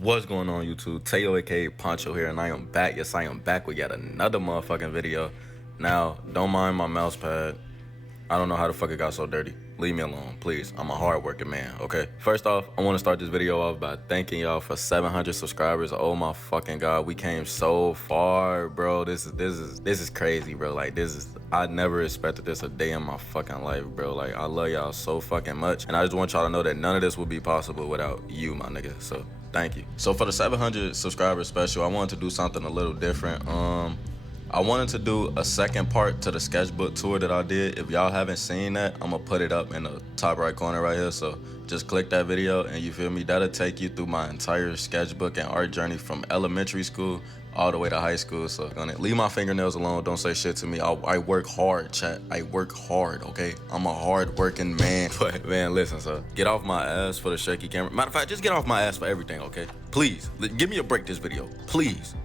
What's going on, YouTube? Tayyoo aka Poncho here, and I am back. Yes, I am back with yet another motherfucking video. Now, don't mind my mouse pad. I don't know how the fuck it got so dirty. Leave me alone, please. I'm a hard-working man, okay? First off, I want to start this video off by thanking y'all for 700 subscribers. Oh my fucking god, we came so far, bro. This is crazy, bro. Like, I never expected this a day in my fucking life, bro. Like, I love y'all so fucking much, and I just want y'all to know that none of this would be possible without you, my nigga. So thank you. So for the 700 subscriber special, I wanted to do something a little different. I wanted to do a second part to the sketchbook tour that I did. If y'all haven't seen that, I'm gonna put it up in the top right corner right here. So just click that video and you feel me? That'll take you through my entire sketchbook and art journey from elementary school all the way to high school. So gonna leave my fingernails alone. Don't say shit to me. I work hard, chat. I work hard, okay? I'm a hard working man. But man, listen, so get off my ass for the shaky camera. Matter of fact, just get off my ass for everything, okay? Please, give me a break this video, please.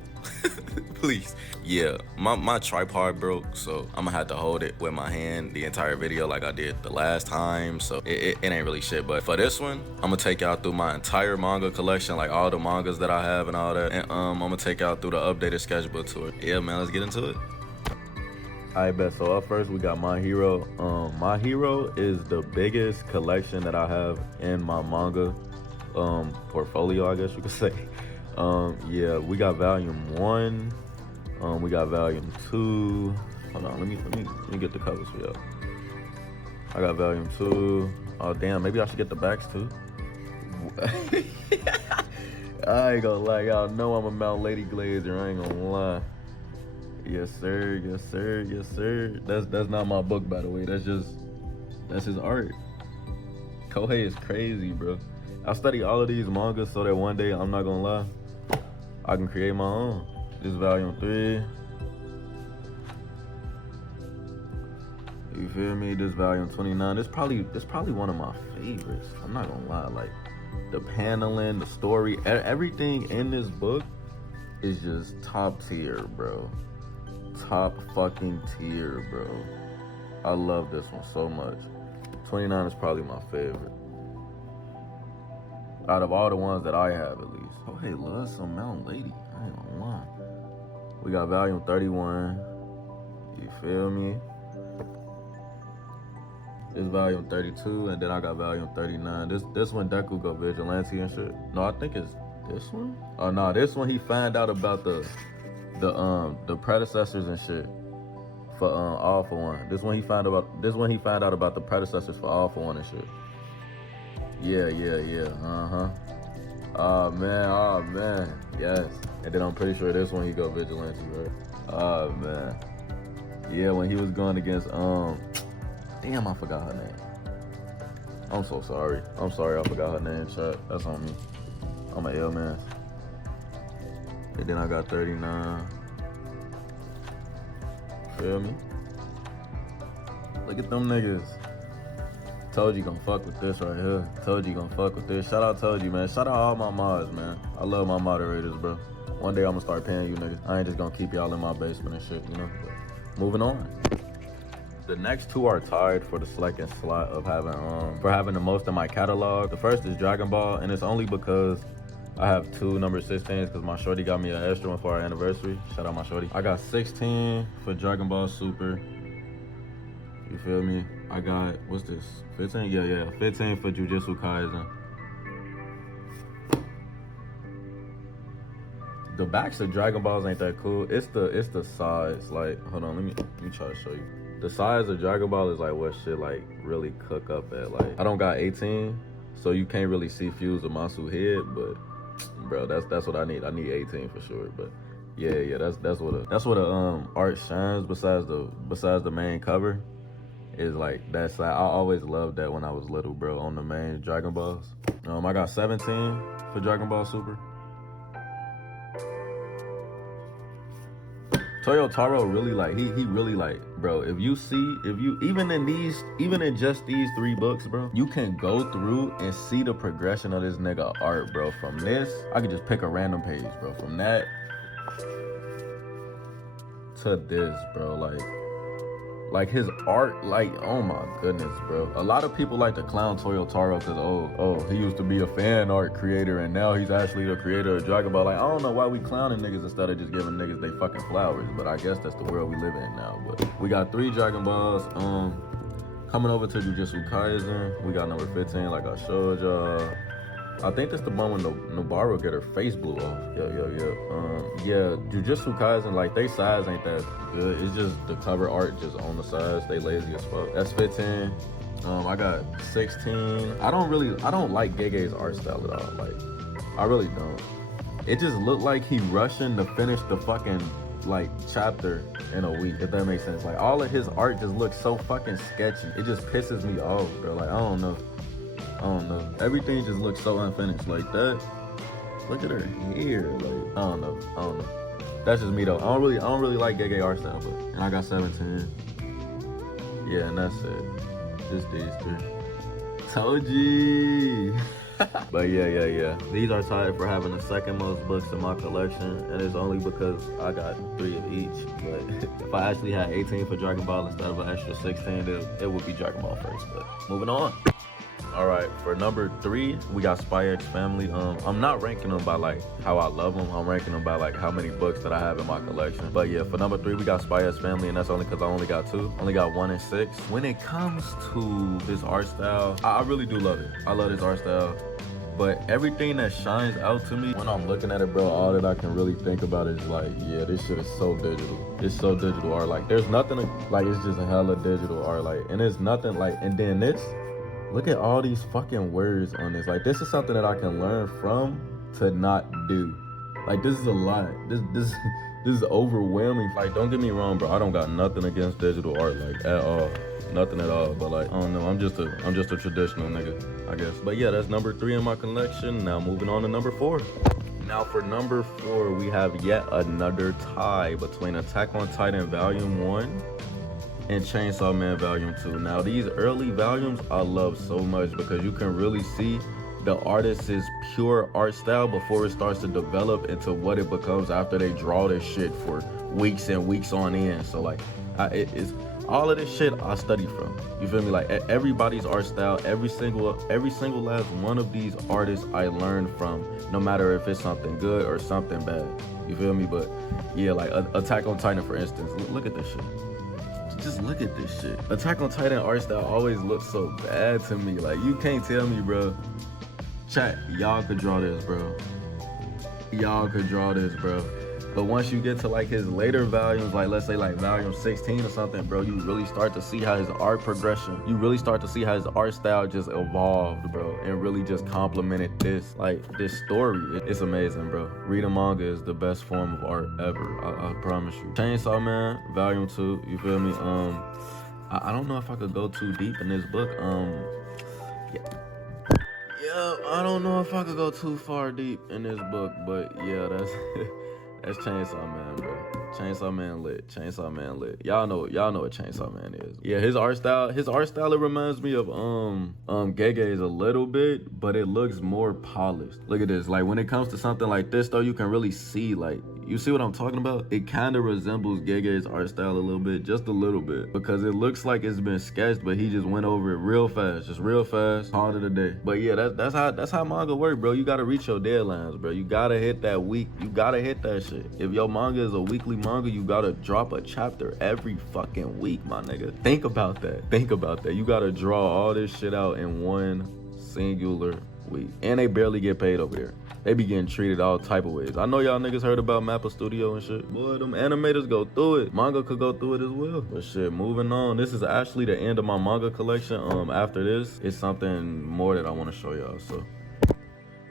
Please. Yeah, my tripod broke, so I'm gonna have to hold it with my hand the entire video like I did the last time, so it ain't really shit. But for this one, I'm gonna take y'all through my entire manga collection, like all the mangas that I have and all that, and I'm gonna take y'all through the updated sketchbook tour. Yeah, man, let's get into it. Alright, bet. So up first we got My Hero. My Hero is the biggest collection that I have in my manga portfolio, I guess you could say. Yeah, we got volume 1. We got volume 2. Hold on, let me get the covers for y'all. I got volume 2. Oh damn, maybe I should get the backs too. I ain't gonna lie, y'all know I'm a Mount Lady Glazer, I ain't gonna lie. Yes sir, yes sir, yes sir. That's not my book, by the way. That's his art. Kohei is crazy, bro. I study all of these mangas so that one day, I'm not gonna lie, I can create my own. This is volume 3. You feel me? This volume 29. This probably one of my favorites. I'm not gonna lie. Like the paneling, the story, everything in this book is just top tier, bro. Top fucking tier, bro. I love this one so much. 29 is probably my favorite. Out of all the ones that I have, at least. Oh, hey, love some Mountain Lady. I ain't gonna lie. We got volume 31. You feel me? This volume 32, and then I got volume 39. This one, Deku go vigilante and shit. No, I think it's this one. Oh no, this one he found out about the predecessors and shit for All for One. This one he found out about the predecessors for All for One and shit. Yeah. Oh man, yes. And then I'm pretty sure this one he go vigilante, right? Oh man. Yeah, when he was going against damn, I forgot her name. I'm so sorry. I'm sorry I forgot her name, chat. That's on me. I'm an ill man. And then I got 39. Feel me? Look at them niggas. Told you gonna fuck with this right here. Told you gonna fuck with this. Shout out Told you, man. Shout out all my mods, man. I love my moderators, bro. One day I'm gonna start paying you niggas. I ain't just gonna keep y'all in my basement and shit, you know? But moving on. The next two are tied for the second slot of having the most in my catalog. The first is Dragon Ball, and it's only because I have 2 number 16s because my shorty got me an extra one for our anniversary. Shout out my shorty. I got 16 for Dragon Ball Super. You feel me? I got, what's this? 15? Yeah. 15 for Jujutsu Kaisen. The backs of Dragon Balls ain't that cool. It's the size. Like, hold on, let me try to show you. The size of Dragon Ball is like what shit like really cook up at. Like, I don't got 18, so you can't really see Fuse or Masu head, but bro, that's what I need. I need 18 for sure. But yeah, that's what a art shines besides the main cover. Is like that side. I always loved that when I was little, bro, on the main Dragon Balls. I got 17 for Dragon Ball Super. Toyotaro really like, he really like, bro, if you even in just these 3 books, bro, you can go through and see the progression of this nigga art, bro. From this, I could just pick a random page, bro. From that to this, bro, Like his art, like, oh my goodness, bro. A lot of people like to clown Toyotaro because, oh, he used to be a fan art creator and now he's actually the creator of Dragon Ball. Like, I don't know why we clowning niggas instead of just giving niggas they fucking flowers, but I guess that's the world we live in now. But we got 3 Dragon Balls. Coming over to Jujutsu Kaisen, we got number 15, like I showed y'all. I think that's the one when Nobaru get her face blew off. Yeah, Jujutsu Kaisen, like, they size ain't that good. It's just the cover art just on the sides. They lazy as fuck. That's 15. I got 16. I don't like Gege's art style at all. Like, I really don't. It just looked like he rushing to finish the fucking, like, chapter in a week, if that makes sense. Like, all of his art just looks so fucking sketchy. It just pisses me off, bro. Like, I don't know. Everything just looks so unfinished like that. Look at her hair. Like, I don't know. That's just me though. I don't really like Gege art style, but and I got 17. Yeah, and that's it. Just these 3. Told you. But yeah. These are tied for having the second most books in my collection, and it's only because I got 3 of each. But if I actually had 18 for Dragon Ball instead of an extra 16, it would be Dragon Ball first. But moving on. All right, for number 3, we got Spy X Family. I'm not ranking them by like how I love them. I'm ranking them by like how many books that I have in my collection. But yeah, for number 3, we got Spy X Family, and that's only because I only got 2. Only got 1 and 6. When it comes to this art style, I really do love it. I love this art style. But everything that shines out to me when I'm looking at it, bro, all that I can really think about is like, yeah, this shit is so digital. It's so digital art. Like, there's nothing like, it's just a hella digital art. Like, and there's nothing like, and then this. Look at all these fucking words on this. Like, this is something that I can learn from to not do. Like, this is a lot. This is overwhelming. Like, don't get me wrong, bro. I don't got nothing against digital art, like, at all. Nothing at all. But like, I don't know. I'm just a traditional nigga, I guess. But yeah, that's number 3 in my collection. Now moving on to number 4. Now for number 4, we have yet another tie between Attack on Titan Volume 1 and Chainsaw Man Volume 2. Now these early volumes I love so much because you can really see the artist's pure art style before it starts to develop into what it becomes after they draw this shit for weeks and weeks on end. So like, it's all of this shit I study from. You feel me? Like, everybody's art style, every single last one of these artists I learn from, no matter if it's something good or something bad. You feel me? But yeah, like Attack on Titan, for instance. Look at this shit. Just look at this shit. Attack on Titan art style always looks so bad to me. Like, you can't tell me, bro. Chat, y'all could draw this, bro. Y'all could draw this, bro. But once you get to like his later volumes, like let's say like volume 16 or something, bro, you really start to see how his art progression, you really start to see how his art style just evolved, bro, and really just complemented this story. It's amazing, bro. Reading manga is the best form of art ever. I promise you. Chainsaw Man, volume 2, you feel me? I don't know if I could go too deep in this book. Yeah, I don't know if I could go too far deep in this book, but yeah, that's Chainsaw Man, bro. Chainsaw Man lit. Chainsaw Man lit. Y'all know what Chainsaw Man is. Yeah, his art style, it reminds me of Gege's a little bit, but it looks more polished. Look at this. Like, when it comes to something like this though, you can really see, like, you see what I'm talking about? It kind of resembles Gege's art style a little bit, just a little bit, because it looks like it's been sketched, but he just went over it real fast, called it a day. But yeah, that's how manga work, bro. You gotta reach your deadlines, bro. You gotta hit that week. You gotta hit that shit. If your manga is a weekly manga, you gotta drop a chapter every fucking week, my nigga. Think about that. You gotta draw all this shit out in one singular week. And they barely get paid over there. They be getting treated all type of ways. I know y'all niggas heard about Mappa Studio and shit. Boy, them animators go through it. Manga could go through it as well. But shit, moving on. This is actually the end of my manga collection. After this, it's something more that I want to show y'all. So,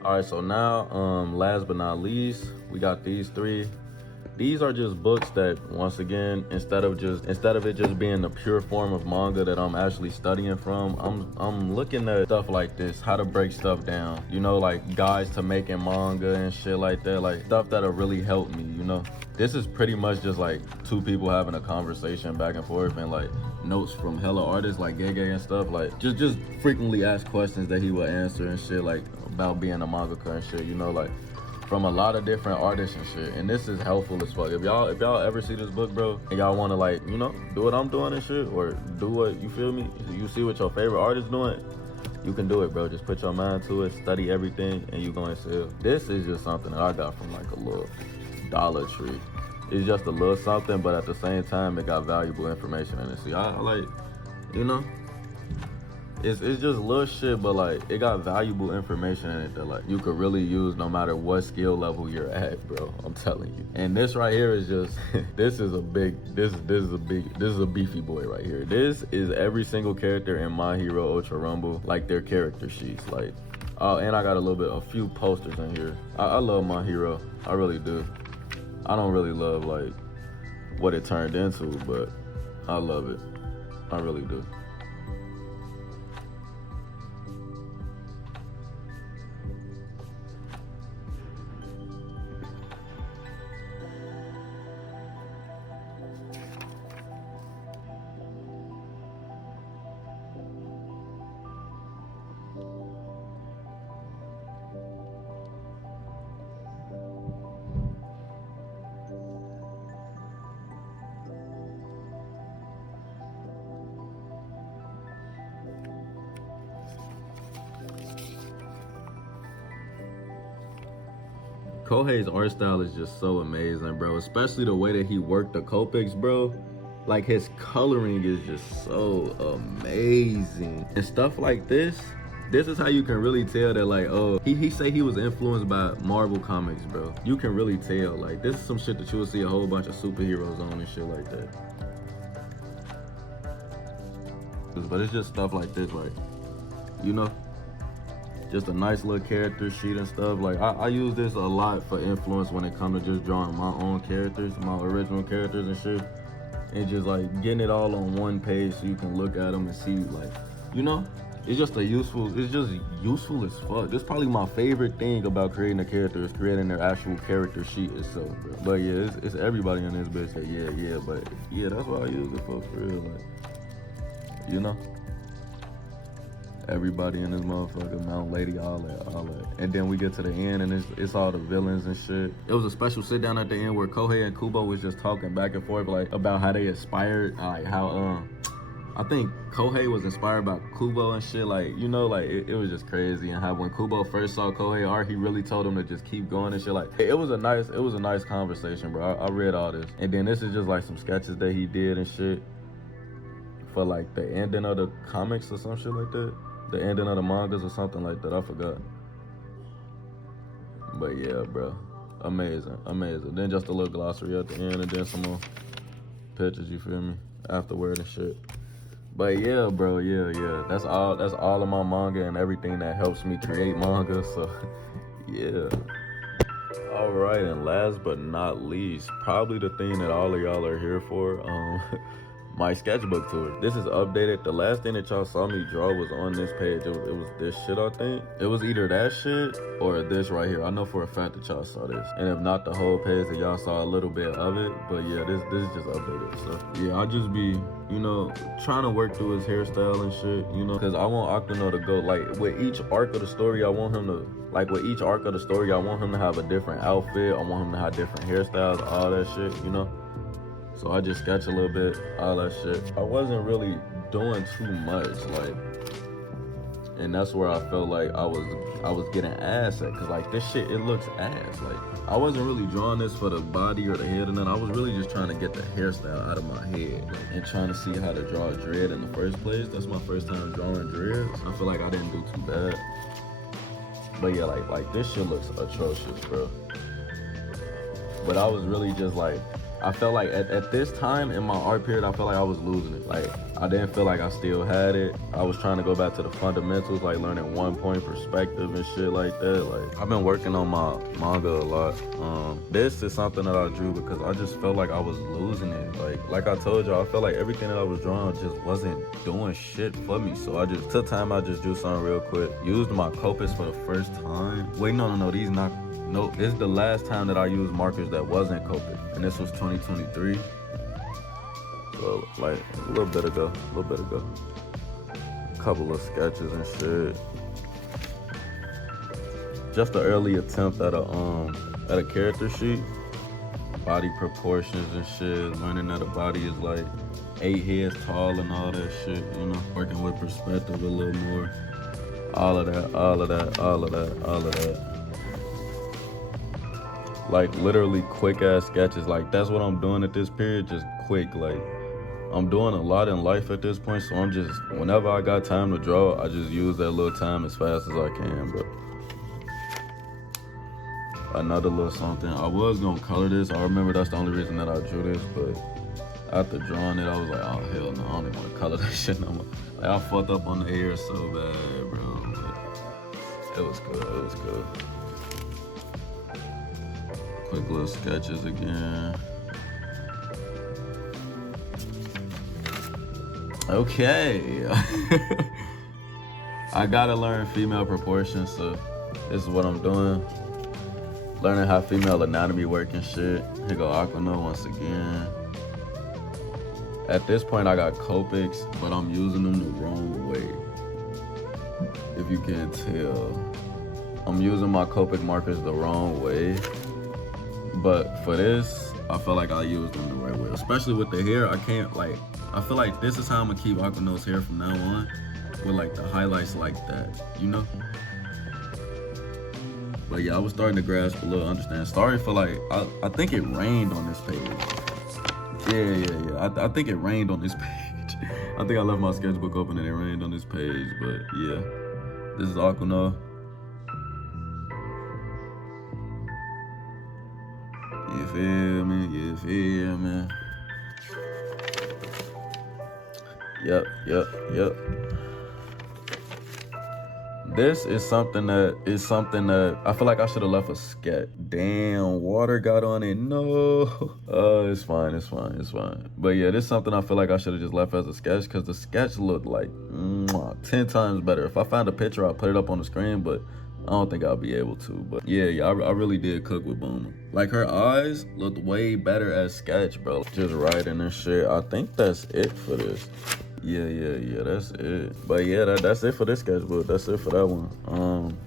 all right. So now, last but not least, we got these 3. These are just books that, once again, instead of it just being the pure form of manga that I'm actually studying from, I'm looking at stuff like this, how to break stuff down, you know, like guides to making manga and shit like that, like stuff that'll really help me, you know. This is pretty much just like 2 people having a conversation back and forth, and like notes from hella artists like Gege and stuff, like just frequently asked questions that he would answer and shit, like about being a mangaka and shit, you know, like from a lot of different artists and shit. And this is helpful as fuck. If y'all ever see this book, bro, and y'all want to, like, you know, do what I'm doing and shit, or do what, you feel me, you see what your favorite artist doing, you can do it, bro. Just put your mind to it, study everything, and you gonna sell. This is just something that I got from like a little Dollar Tree. It's just a little something, but at the same time, it got valuable information in it. See, I like, you know, it's just little shit, but like it got valuable information in it that like you could really use no matter what skill level you're at, bro. I'm telling you. And this right here is just this is a beefy boy right here. This is every single character in My Hero Ultra Rumble, like their character sheets, like. Oh, and I got a few posters in here. I love My Hero, I really do. I don't really love like what it turned into, but I love it. I really do. Kohei's art style is just so amazing, bro. Especially the way that he worked the Copics, bro. Like his coloring is just so amazing. And stuff like this is how you can really tell that like, oh, he say he was influenced by Marvel comics, bro. You can really tell. Like this is some shit that you will see a whole bunch of superheroes on and shit like that. But it's just stuff like this, like, you know? Just a nice little character sheet and stuff. Like I use this a lot for influence when it comes to just drawing my own characters, my original characters and shit, and just like getting it all on one page so you can look at them and see, like, you know, it's just useful as fuck. This is probably my favorite thing about creating a character, is creating their actual character sheet itself, bro. But yeah, it's everybody in this bitch that yeah, but yeah, that's why I use it, folks, for real, like, you know. Everybody in this motherfucker, Mount Lady, all that. And then we get to the end and it's all the villains and shit. It was a special sit down at the end where Kohei and Kubo was just talking back and forth, like, about how they inspired, like how, I think Kohei was inspired by Kubo and shit, like, you know, like it was just crazy. And how when Kubo first saw Kohei art, he really told him to just keep going and shit. Like it was a nice conversation, bro. I read all this. And then this is just like some sketches that he did and shit for like the ending of the comics or some shit like that. The ending of the mangas or something like that, I forgot. But yeah, bro, amazing. Then just a little glossary at the end, and then some more pictures, you feel me, afterward and shit. But yeah, bro, yeah. That's all of my manga and everything that helps me create manga, so yeah. All right, and last but not least, probably the thing that all of y'all are here for, my sketchbook tour. This is updated. The last thing that y'all saw me draw was on this page. It was this shit, I think. It was either that shit or this right here. I know for a fact that y'all saw this. And if not the whole page, that y'all saw a little bit of it. But yeah, this is just updated. So yeah, I'll just be, you know, trying to work through his hairstyle and shit, you know, because I want Akuno to go, like, with each arc of the story, I want him to have a different outfit. I want him to have different hairstyles, all that shit, you know. So I just sketch a little bit, all that shit. I wasn't really doing too much, like, and that's where I felt like I was getting ass at, cause like this shit, it looks ass. Like I wasn't really drawing this for the body or the head, and then I was really just trying to get the hairstyle out of my head, like, and trying to see how to draw a dread in the first place. That's my first time drawing dreads. I feel like I didn't do too bad. But yeah, like this shit looks atrocious, bro. But I was really just like, I felt like at this time in my art period, I felt like I was losing it. Like I didn't feel like I still had it. I was trying to go back to the fundamentals, like learning 1 point perspective and shit like that. Like I've been working on my manga a lot. This is something that I drew because I just felt like I was losing it. Like I told y'all, I felt like everything that I was drawing just wasn't doing shit for me. So I just took time, I just drew something real quick. Used my Copics for the first time. Wait, no, these not. No, this is the last time that I used markers that wasn't Copic, and this was 2023. So like a little bit ago. Couple of sketches and shit. just an early attempt at a character sheet. Body proportions and shit. Learning that a body is like 8 heads tall and all that shit. You know, working with perspective a little more. All of that. Like literally quick ass sketches. Like that's what I'm doing at this period. Just quick. Like I'm doing a lot in life at this point, so I'm just, whenever I got time to draw, I just use that little time as fast as I can. But another little something. I was gonna color this. I remember that's the only reason that I drew this, but after drawing it, I was like, oh hell no, I don't even want to color this shit no more. Like I fucked up on the hair so bad, bro. But it was good. Quick little sketches again. Okay. I gotta learn female proportions, so this is what I'm doing. Learning how female anatomy work and shit. Here go Aquino once again. At this point, I got Copics, but I'm using them the wrong way. If you can tell. I'm using my Copic markers the wrong way. But for this, I feel like I used them the right way. Especially with the hair, I can't like, I feel like this is how I'm gonna keep Aquino's hair from now on. With like the highlights like that, you know? But yeah, I was starting to grasp a little understand. Sorry for like, I think it rained on this page. Yeah. I think it rained on this page. I think I left my sketchbook open and it rained on this page, but yeah. This is Aquino. You feel me? Yep. This is something that I feel like I should have left a sketch. Damn, water got on it. No. It's fine. But yeah, this is something I feel like I should have just left as a sketch, because the sketch looked like 10 times better. If I found a picture, I'll put it up on the screen, but I don't think I'll be able to. But yeah, I really did cook with Boomer. Like her eyes looked way better as sketch, bro. Just writing and shit. I think that's it for this. Yeah, that's it. But yeah, that's it for this sketchbook. That's it for that one.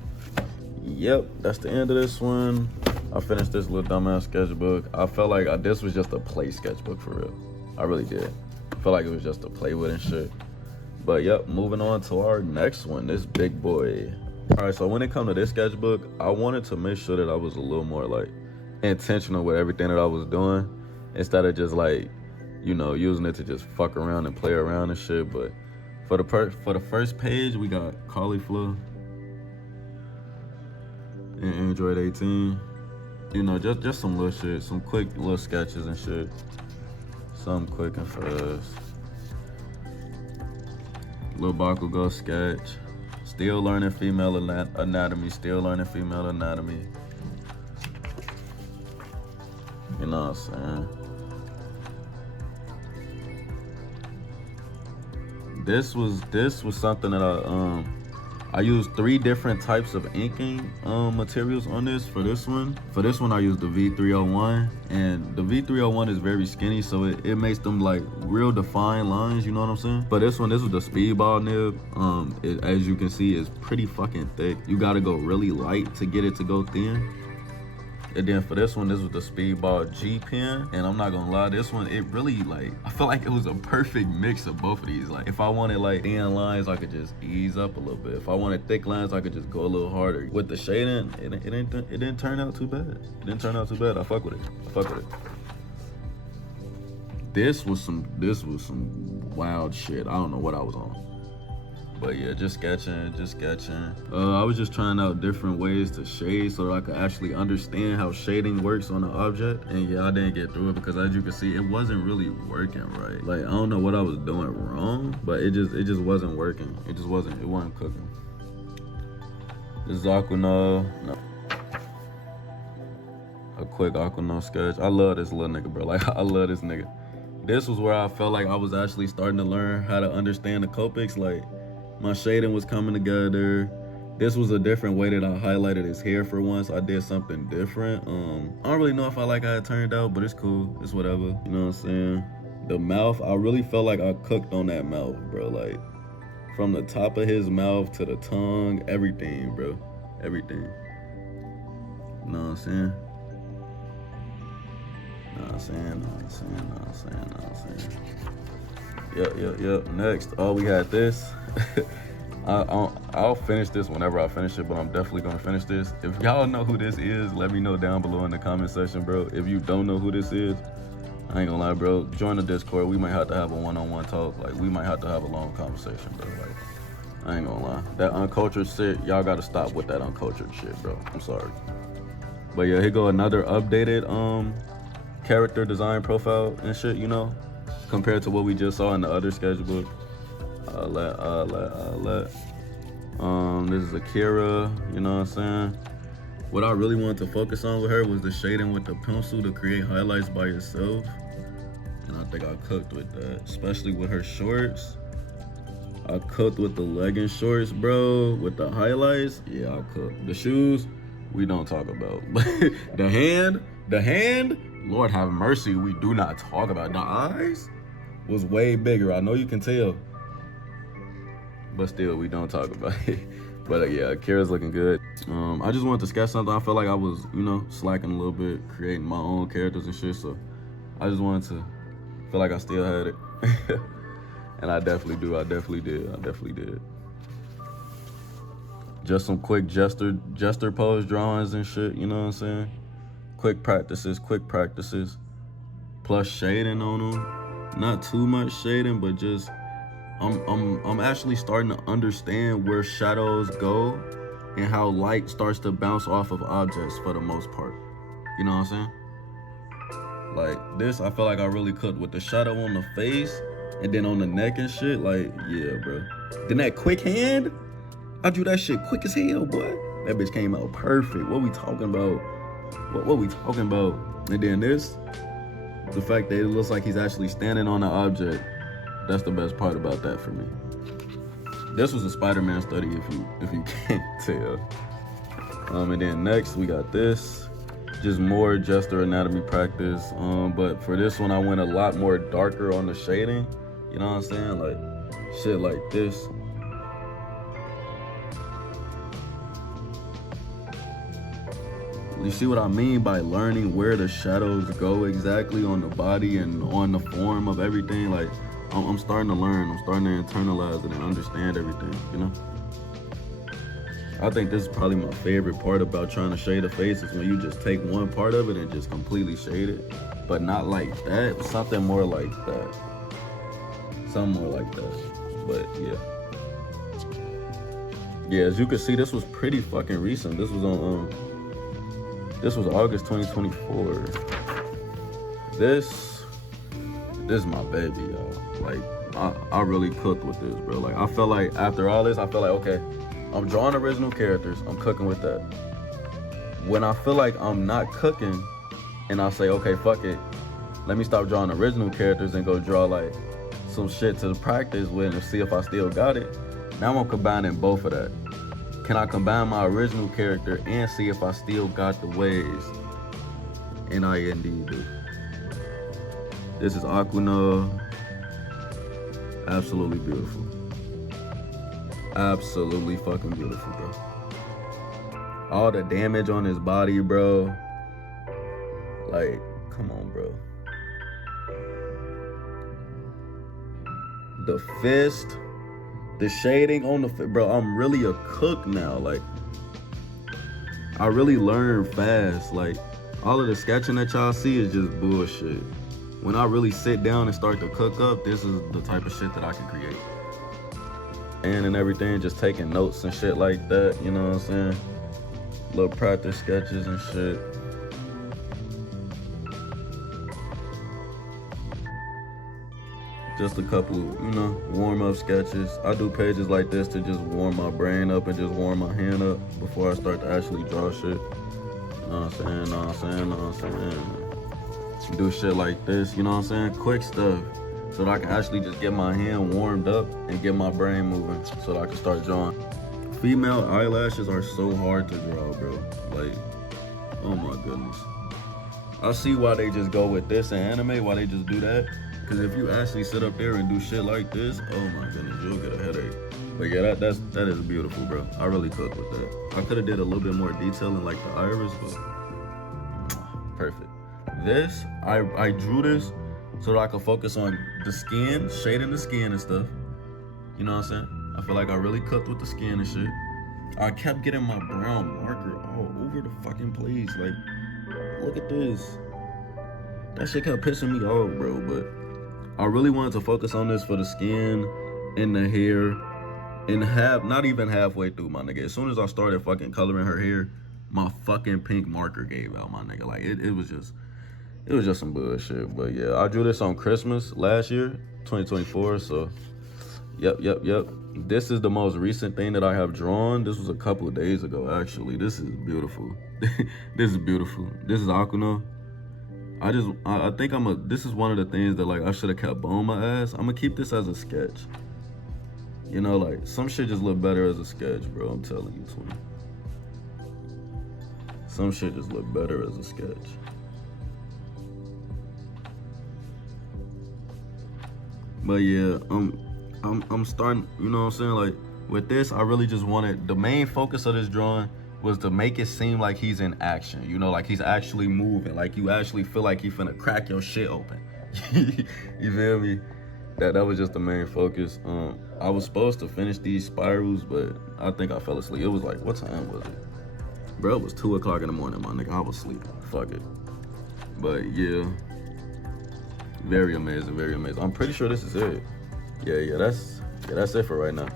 Yep, that's the end of this one. I finished this little dumbass sketchbook. I felt like this was just a play sketchbook for real. I really did. I felt like it was just to play with and shit. But yep, moving on to our next one, this big boy. All right, so when it comes to this sketchbook, I wanted to make sure that I was a little more like intentional with everything that I was doing, instead of just like, you know, using it to just fuck around and play around and shit. But for the first page, we got cauliflower and Android 18. You know, just some little shit, some quick little sketches and shit. Something quick and fast. Little Bakugo sketch. Still learning female anatomy. You know what I'm saying? This was something that I used 3 different types of inking materials on this. For this one, I used the V301, and the V301 is very skinny, so it makes them like real defined lines, you know what I'm saying? But this was the speedball nib. As you can see, it's pretty fucking thick. You gotta go really light to get it to go thin. And then for this one, this was the Speedball G pen. And I'm not gonna lie, this one, it really like, I feel like it was a perfect mix of both of these. Like if I wanted like thin lines, I could just ease up a little bit. If I wanted thick lines, I could just go a little harder. With the shading, it didn't turn out too bad. I fuck with it. This was some wild shit. I don't know what I was on. But yeah, just sketching. I was just trying out different ways to shade so that I could actually understand how shading works on an object. And yeah, I didn't get through it because, as you can see, it wasn't really working right. Like, I don't know what I was doing wrong, but it just wasn't working. It wasn't cooking. This is Aquino. No. A quick Aquino sketch. I love this little nigga, bro. Like, I love this nigga. This was where I felt like I was actually starting to learn how to understand the Copics. Like, my shading was coming together. This was a different way that I highlighted his hair for once. I did something different. I don't really know if I like how it turned out, but it's cool. It's whatever. You know what I'm saying? The mouth, I really felt like I cooked on that mouth, bro. Like, from the top of his mouth to the tongue, everything, bro. Everything. You know what I'm saying? Yep. Next, we had this. I'll finish this whenever I finish it, but I'm definitely gonna finish this. If y'all know who this is, let me know down below in the comment section, bro. If you don't know who this is, I ain't gonna lie, bro. Join the Discord. We might have to have a one-on-one talk. Like, we might have to have a long conversation, bro. Like, I ain't gonna lie. That uncultured shit, y'all gotta stop with that uncultured shit, bro. I'm sorry. But yeah, here go another updated character design profile and shit, you know, compared to what we just saw in the other sketchbook. This is Akira, you know what I'm saying? What I really wanted to focus on with her was the shading with the pencil to create highlights by yourself. And I think I cooked with that, especially with her shorts. I cooked with the legging shorts, bro, with the highlights. Yeah, I cooked. The shoes, we don't talk about. the hand, Lord have mercy, we do not talk about. The eyes was way bigger. I know you can tell. But still, we don't talk about it. But yeah, Kira's looking good. I just wanted to sketch something. I felt like I was, you know, slacking a little bit, creating my own characters and shit. So I just wanted to feel like I still had it. And I definitely do. I definitely did. Just some quick gesture pose drawings and shit, you know what I'm saying? Quick practices. Plus shading on them. Not too much shading, but just I'm actually starting to understand where shadows go and how light starts to bounce off of objects for the most part. You know what I'm saying? Like this, I feel like I really cooked with the shadow on the face and then on the neck and shit. Like, yeah, bro. Then that quick hand, I drew that shit quick as hell, boy. That bitch came out perfect. What we talking about? What we talking about? And then this, the fact that it looks like he's actually standing on the object. That's the best part about that for me. This was a Spider-Man study, if you can't tell. And then next we got this, just more gesture anatomy practice. But for this one, I went a lot more darker on the shading. You know what I'm saying? Like shit like this. You see what I mean by learning where the shadows go exactly on the body and on the form of everything? Like, I'm starting to learn. I'm starting to internalize it and understand everything, you know? I think this is probably my favorite part about trying to shade a face is when you just take one part of it and just completely shade it. But not like that, something more like that. Something more like that, but yeah. Yeah, as you can see, this was pretty fucking recent. This was on, this was August 2024. This is my baby, y'all. Like, I really cooked with this, bro. Like, I felt like after all this, I felt like, okay, I'm drawing original characters. I'm cooking with that. When I feel like I'm not cooking, and I say, okay, fuck it. Let me stop drawing original characters and go draw like some shit to practice with and see if I still got it. Now I'm combining both of that. Can I combine my original character and see if I still got the waves? And I indeed do. This is Aquino. Absolutely beautiful. Absolutely fucking beautiful, bro. All the damage on his body, bro. Like, come on, bro. The fist, the shading on the fist, bro. I'm really a cook now. Like, I really learn fast. Like, all of the sketching that y'all see is just bullshit. When I really sit down and start to cook up, this is the type of shit that I can create. And everything, just taking notes and shit like that, you know what I'm saying? Little practice sketches and shit. Just a couple, you know, warm-up sketches. I do pages like this to just warm my brain up and just warm my hand up before I start to actually draw shit. You know what I'm saying? Do shit like this, you know what I'm saying? Quick stuff, so that I can actually just get my hand warmed up and get my brain moving so that I can start drawing. Female eyelashes are so hard to draw, bro. Like, oh my goodness. I see why they just go with this in anime, why they just do that. Because if you actually sit up there and do shit like this, oh my goodness, you'll get a headache. But yeah, that is beautiful, bro. I really cooked with that. I could have did a little bit more detail in like the iris, but Perfect. This, I drew this so that I could focus on the skin, shading the skin and stuff. You know what I'm saying? I feel like I really cooked with the skin and shit. I kept getting my brown marker all over the fucking place. Like, look at this. That shit kept pissing me off, bro. But I really wanted to focus on this for the skin and the hair. And not even halfway through, my nigga. As soon as I started fucking coloring her hair, my fucking pink marker gave out, my nigga. Like, it was just some bullshit. But yeah, I drew this on Christmas last year, 2024. So, yep. This is the most recent thing that I have drawn. This was a couple of days ago, actually. This is beautiful. This is beautiful. This is Akuno. I think this is one of the things that, like, I should have kept on my ass. I'm gonna keep this as a sketch. You know, like, some shit just look better as a sketch, bro. I'm telling you, twin. Some shit just look better as a sketch. But yeah, I'm starting, you know what I'm saying? Like, with this, I really just wanted, the main focus of this drawing was to make it seem like he's in action. You know, like he's actually moving. Like you actually feel like he finna crack your shit open. You feel me? That was just the main focus. I was supposed to finish these spirals, but I think I fell asleep. It was like, what time was it? Bro, it was 2 o'clock in the morning, my nigga. I was sleeping. Fuck it. But yeah, very amazing, very amazing. I'm pretty sure this is it. Yeah, that's it for right now.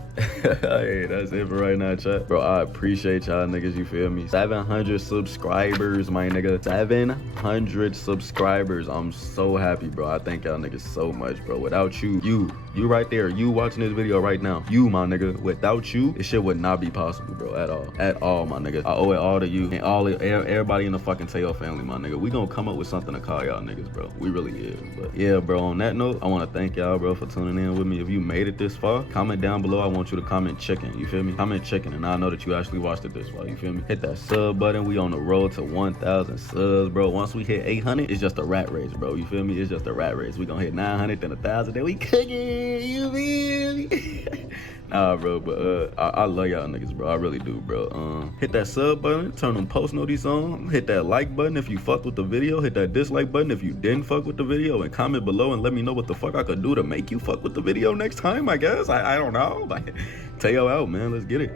Hey, that's it for right now, chat. Bro, I appreciate y'all niggas, you feel me? 700 subscribers, my nigga. 700 subscribers. I'm so happy, bro. I thank y'all niggas so much, bro. Without you right there, you watching this video right now, you, my nigga. Without you, this shit would not be possible, bro, at all, my nigga. I owe it all to you and everybody in the fucking Tayyoo family, my nigga. We gonna come up with something to call y'all niggas, bro. We really is. But yeah, bro, on that note, I wanna thank y'all, bro, for tuning in with me. If you made it this far, comment down below. I want you to comment chicken, you feel me? Comment chicken, and I know that you actually watched it this far, you feel me? Hit that sub button. We on the road to 1,000 subs, bro. Once we hit 800, it's just a rat race, bro, you feel me? It's just a rat race. We gonna hit 900, then 1,000, then we cooking, you feel me? Nah, bro, but I love y'all niggas, bro. I really do, bro. Hit that sub button, turn them post notices on, hit that like button if you fucked with the video, hit that dislike button if you didn't fuck with the video, and comment below and let me know what the fuck I could do to make you fuck with the video next time, I guess. I don't know. Like, Tayyoo out, man. Let's get it.